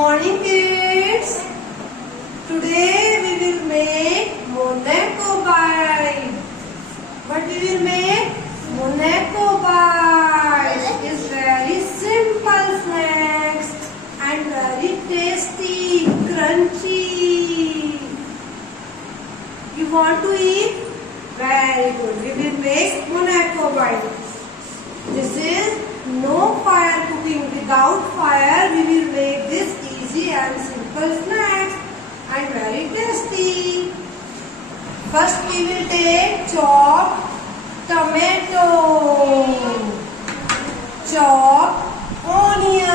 morning, kids. Today we will make Monaco bite. What we will make? Monaco bite. It is very simple snacks and very tasty, crunchy. You want to eat? Very good. We will make Monaco bite. This is no fire cooking. Without fire, we will make this easy and simple snacks and very tasty. First, we will take chopped tomato, chopped onion,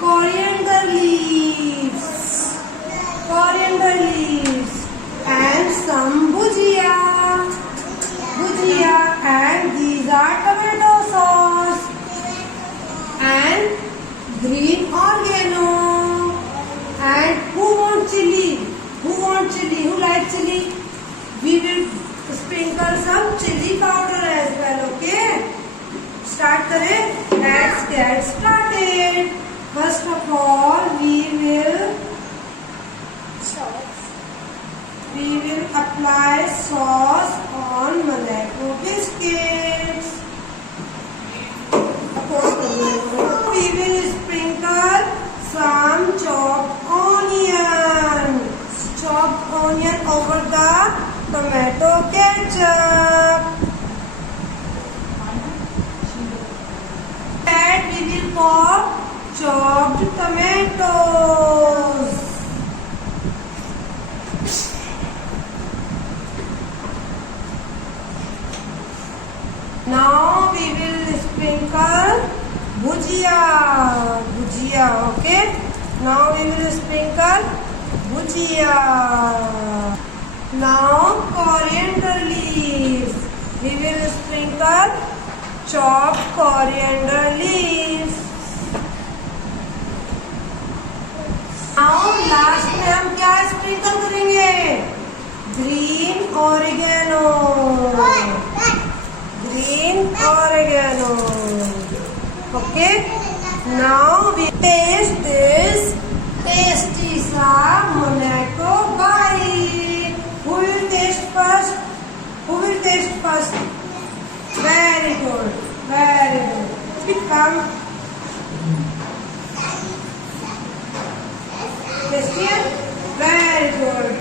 coriander leaves, and some bhujia. And these are tomato sauce and green oregano. And who wants chili? Who likes chili? We will sprinkle some chili powder as well. Okay, start करें. Let's get started. First of all, we will apply sauce on Monaco biscuits. We will sprinkle some chopped onion over the tomato ketchup. And we will pop chopped tomatoes. Now we will sprinkle bhujia. Okay. Now we will sprinkle bhujia. Now coriander leaves. We will sprinkle chopped coriander leaves. Now last में हम क्या sprinkle करेंगे? Green oregano. Okay. Now we taste this tasty Monaco bite. Who will taste first? Very good. Come. Tasty? Very good.